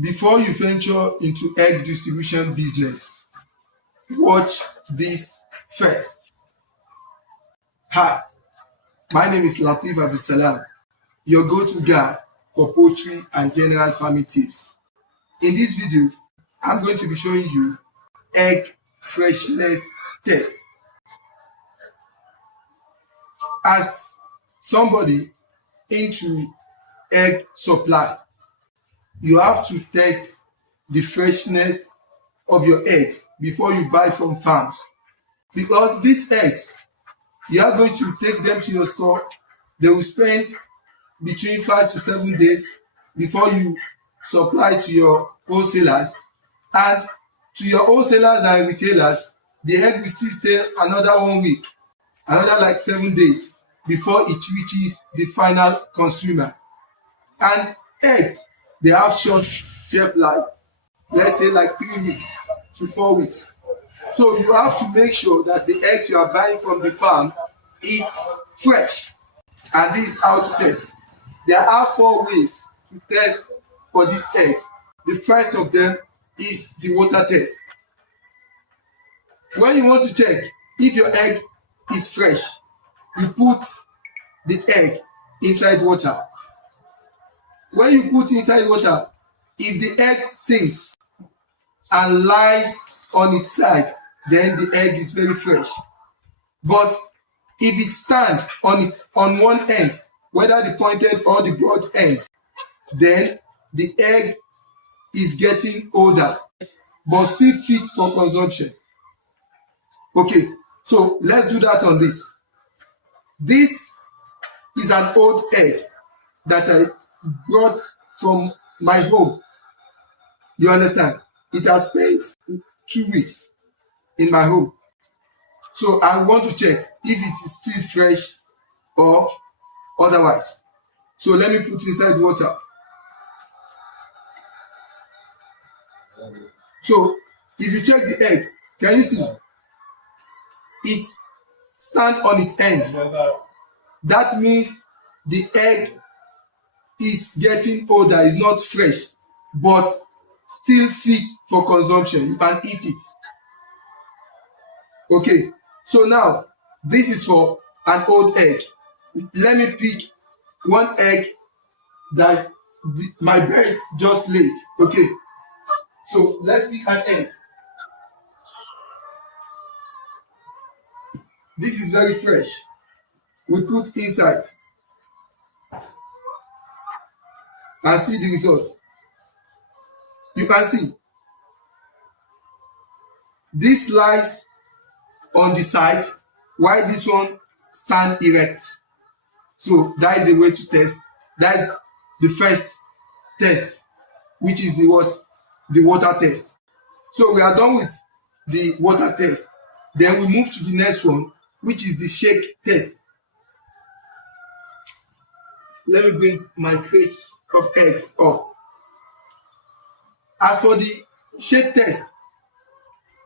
Before you venture into egg distribution business, watch this first. Hi, my name is Latif Abdulsalam, your go-to guy for poultry and general farming tips. In this video, I'm going to be showing you egg freshness test. As somebody into egg supply, you have to test the freshness of your eggs before you buy from farms, because these eggs, you are going to take them to your store. They will spend between 5 to 7 days before you supply to your wholesalers, and to your wholesalers and retailers, the egg will still stay another 1 week, another like 7 days before it reaches the final consumer. And eggs, they have short shelf life, let's say like 3 weeks to 4 weeks. So you have to make sure that the eggs you are buying from the farm is fresh. And this is how to test. There are 4 ways to test for these eggs. The first of them is the water test. When you want to check if your egg is fresh, you put the egg inside water. When you put inside water, if the egg sinks and lies on its side, then the egg is very fresh. But if it stands on one end, whether the pointed or the broad end, then the egg is getting older but still fit for consumption. Okay, so let's do that on this. This is an old egg that I brought from my home. You understand? It has spent 2 weeks in my home. So I want to check if it is still fresh or otherwise. So let me put inside water. So if you check the egg, can you see? It stands on its end. That means the egg is getting older, is not fresh, but still fit for consumption. You can eat it. Okay, so now this is for an old egg. Let me pick one egg that my birds just laid. Okay, so let's pick an egg. This is very fresh. We put inside and see the result. You can see this lies on the side while this one stand erect. So that is a way to test. That is the first test, which is the water test. So we are done with the water test. Then we move to the next one, which is the shake test. Let me bring my plate of eggs up. As for the shake test,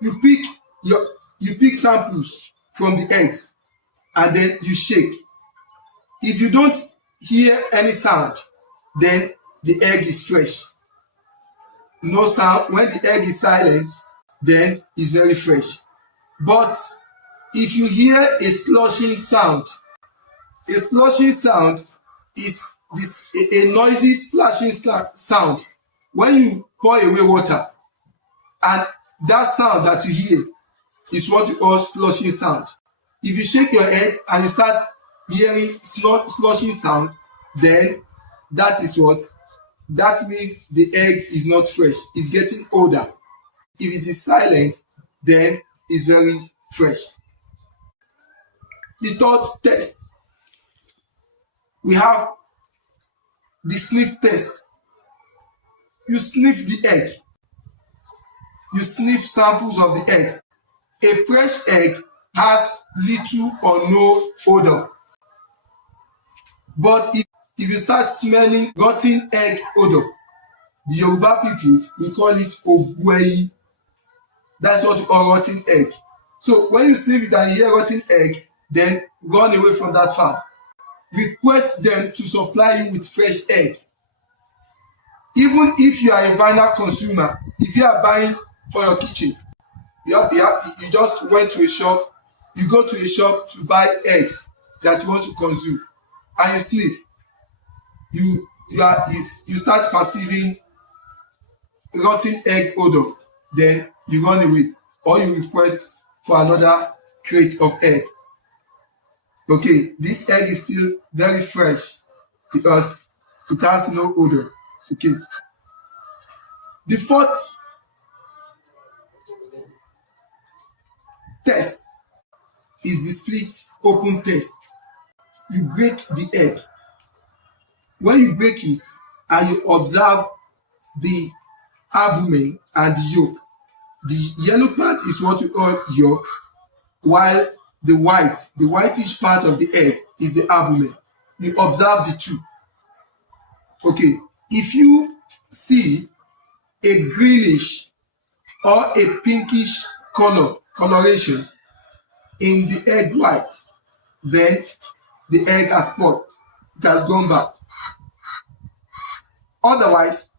you pick samples from the eggs and then you shake. If you don't hear any sound, then the egg is fresh. No sound. When the egg is silent, then it's very fresh. But if you hear a sloshing sound is a noisy splashing sound. When you pour away water, and that sound that you hear is what you call sloshing sound. If you shake your head and you start hearing sloshing sound, then that means the egg is not fresh. It's getting older. If it is silent, then it's very fresh. The third test, we have the sniff test. You sniff the egg. You sniff samples of the eggs. A fresh egg has little or no odor. But if you start smelling rotten egg odor, the Yoruba people, we call it ogbueyi. That's what we call rotten egg. So when you sniff it and you hear rotten egg, then run away from that farm. Request them to supply you with fresh egg. Even if you are a vinyl consumer, if you are buying for your kitchen, you just went to a shop, you go to a shop to buy eggs that you want to consume, and you sleep, you start perceiving rotten egg odor, then you run away or you request for another crate of egg. Okay, this egg is still very fresh because it has no odor. Okay. The fourth test is the split open test. You break the egg. When you break it and you observe the albumen and the yolk, the yellow part is what we call yolk, while the whitish part of the egg is the albumen. You observe the two. Okay, if you see a greenish or a pinkish coloration in the egg white, then the egg has spoiled. It has gone bad. Otherwise,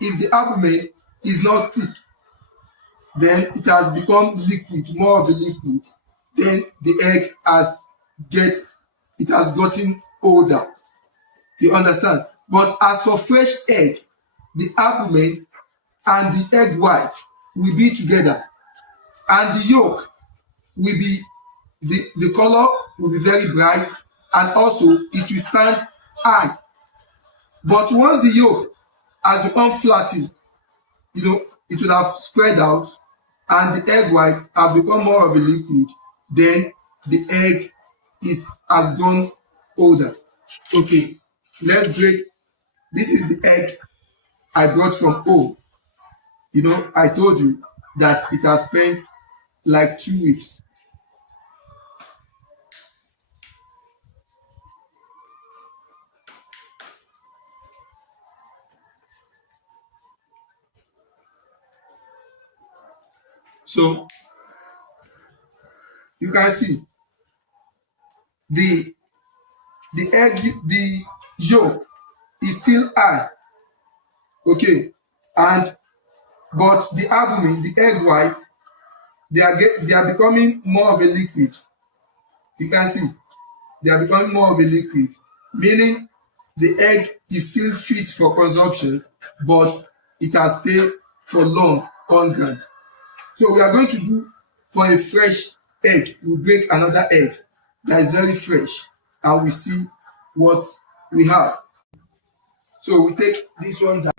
if the albumen is not thick, then it has become liquid, more of a liquid, then the egg has gotten older. You understand? But as for fresh egg, the albumen and the egg white will be together, and the yolk will be the color will be very bright, and also it will stand high. But once the yolk has become flattened, it will have spread out, and the egg white have become more of a liquid, then the egg has gone older. Okay, let's break. This is the egg I brought from home. I told you that it has spent like 2 weeks. So you can see the yolk is still high. Okay, but the albumen, the egg white, they are becoming more of a liquid. You can see they are becoming more of a liquid, meaning the egg is still fit for consumption, but it has stayed for long unground. So we are going to do for a fresh egg, we break another egg that is very fresh, and we see what we have. So we take this one down.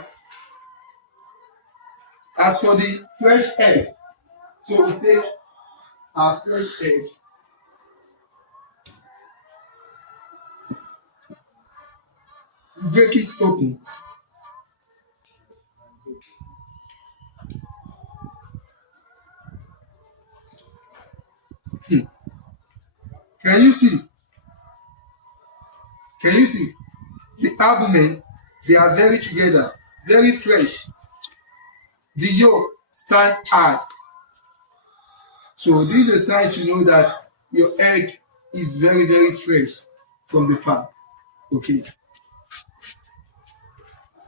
As for the fresh egg, so we take our fresh egg, we break it open. Can you see? Can you see? The albumen, they are very together, very fresh. The yolk stand high. So this is a sign to know that your egg is very, very fresh from the farm. Okay.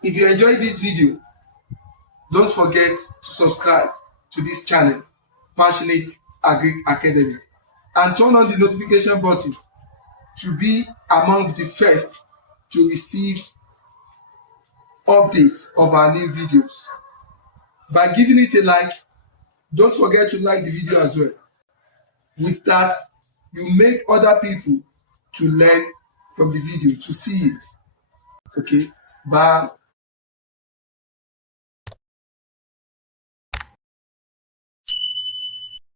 If you enjoyed this video, don't forget to subscribe to this channel, Passionate Agric Academy, and turn on the notification button to be among the first to receive updates of our new videos. By giving it a like, don't forget to like the video as well. With that, you make other people to learn from the video, to see it. Okay, bye.